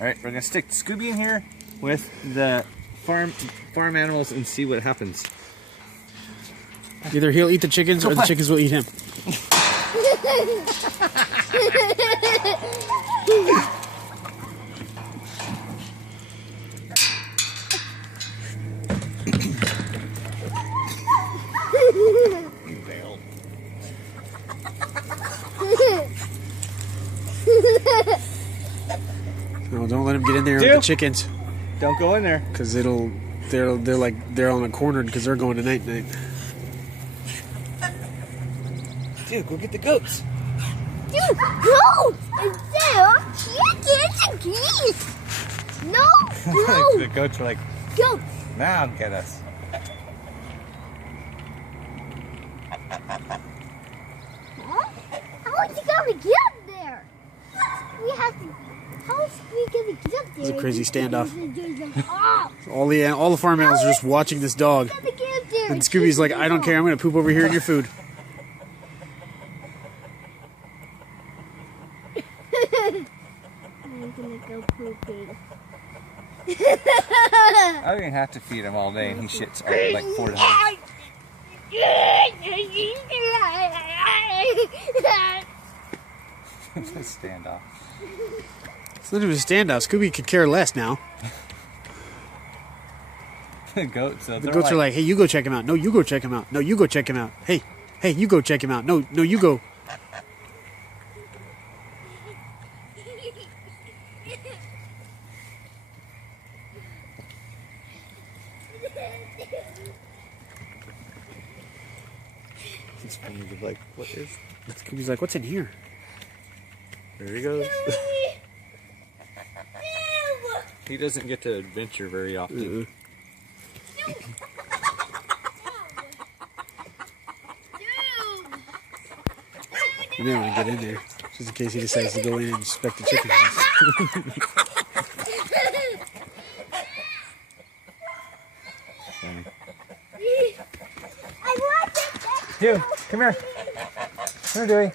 All right, we're gonna stick Scooby in here with the farm animals and see what happens. Either he'll eat the chickens or the chickens will eat him. No, don't let him get in there with the chickens. Don't go in there, because they're on a corner because they're going to night. Dude, go get the goats. Dude, goats instead of chickens and geese. No. The goats are like, Goats. now get us. Huh? How is he gonna get up there? We have to. How is we gonna get up there? It's a crazy standoff. Oh, all the farm animals are just watching this dog. gotta get up there. And Scooby's like, I don't care, I'm going to poop over here in your food. I'm gonna go pooping. I don't even have to feed him all day, and he shits like 4 times. Standoff. It's not even a standoff. Scooby could care less now. The goats, the goats are like, hey, you go check him out. No, you go check him out. No, you go check him out. Hey, you go check him out. No, you go. Scooby's like, what is? Scooby's like, what's in here? There he goes. He doesn't get to adventure very often. You may want to get in there, just in case he decides to go in and inspect the chickens. Dude, come here. Come here, Dewey.